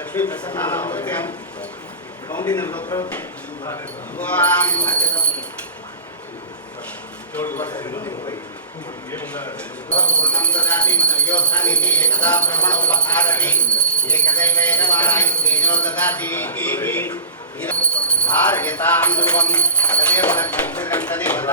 लक्ष्मी प्रसन्ना पूर्णं ददाति मनोयोधानिति एकदा ब्रह्मण उपहारति एकदैव एकवाराय तेजो ददाति धारयतां ध्रुवं तदेव लक्ष्मीं तदेव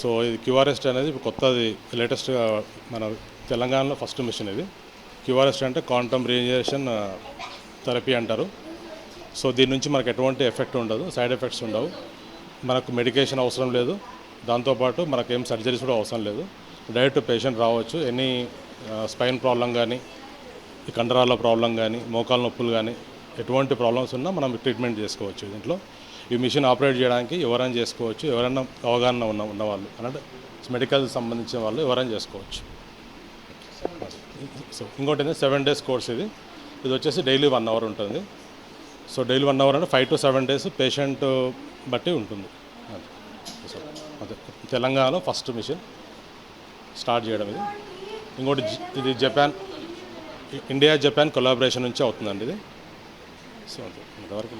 సో ఇది క్యూఆర్ఎస్ట్ అనేది కొత్తది లేటెస్ట్గా మన తెలంగాణలో ఫస్ట్ మిషన్ ఇది. క్యూఆర్ఎస్ట్ అంటే క్వాంటమ్ రీజనరేషన్ థెరపీ అంటారు. సో దీని నుంచి మనకు ఎటువంటి ఎఫెక్ట్ ఉండదు, సైడ్ ఎఫెక్ట్స్ ఉండవు, మనకు మెడికేషన్ అవసరం లేదు, దాంతోపాటు మనకు ఏం సర్జరీస్ కూడా అవసరం లేదు. డైరెక్ట్ పేషెంట్ రావచ్చు. ఎనీ స్పైన్ ప్రాబ్లం కానీ, ఈ కండరాల ప్రాబ్లం కానీ, మోకాల నొప్పులు కానీ, ఎటువంటి ప్రాబ్లమ్స్ ఉన్నా మనం ట్రీట్మెంట్ చేసుకోవచ్చు. దీంట్లో ఈ మిషన్ ఆపరేట్ చేయడానికి ఎవరైనా చేసుకోవచ్చు, ఎవరైనా అవగాహన ఉన్నవాళ్ళు అంటే మెడికల్ సంబంధించిన వాళ్ళు ఎవరైనా చేసుకోవచ్చు. సో ఇంకోటి ఏంటంటే 7 days కోర్స్ ఇది వచ్చేసి డైలీ 1 hour ఉంటుంది. సో డైలీ 1 hour అంటే 5 to 7 days పేషెంట్ బట్టి ఉంటుంది. సో అదే తెలంగాణలో ఫస్ట్ మిషన్ స్టార్ట్ చేయడం ఇది. ఇంకోటి ఇది ఇండియా జపాన్ కొలాబరేషన్ నుంచి అవుతుందండి ఇది. సో అంతవరకు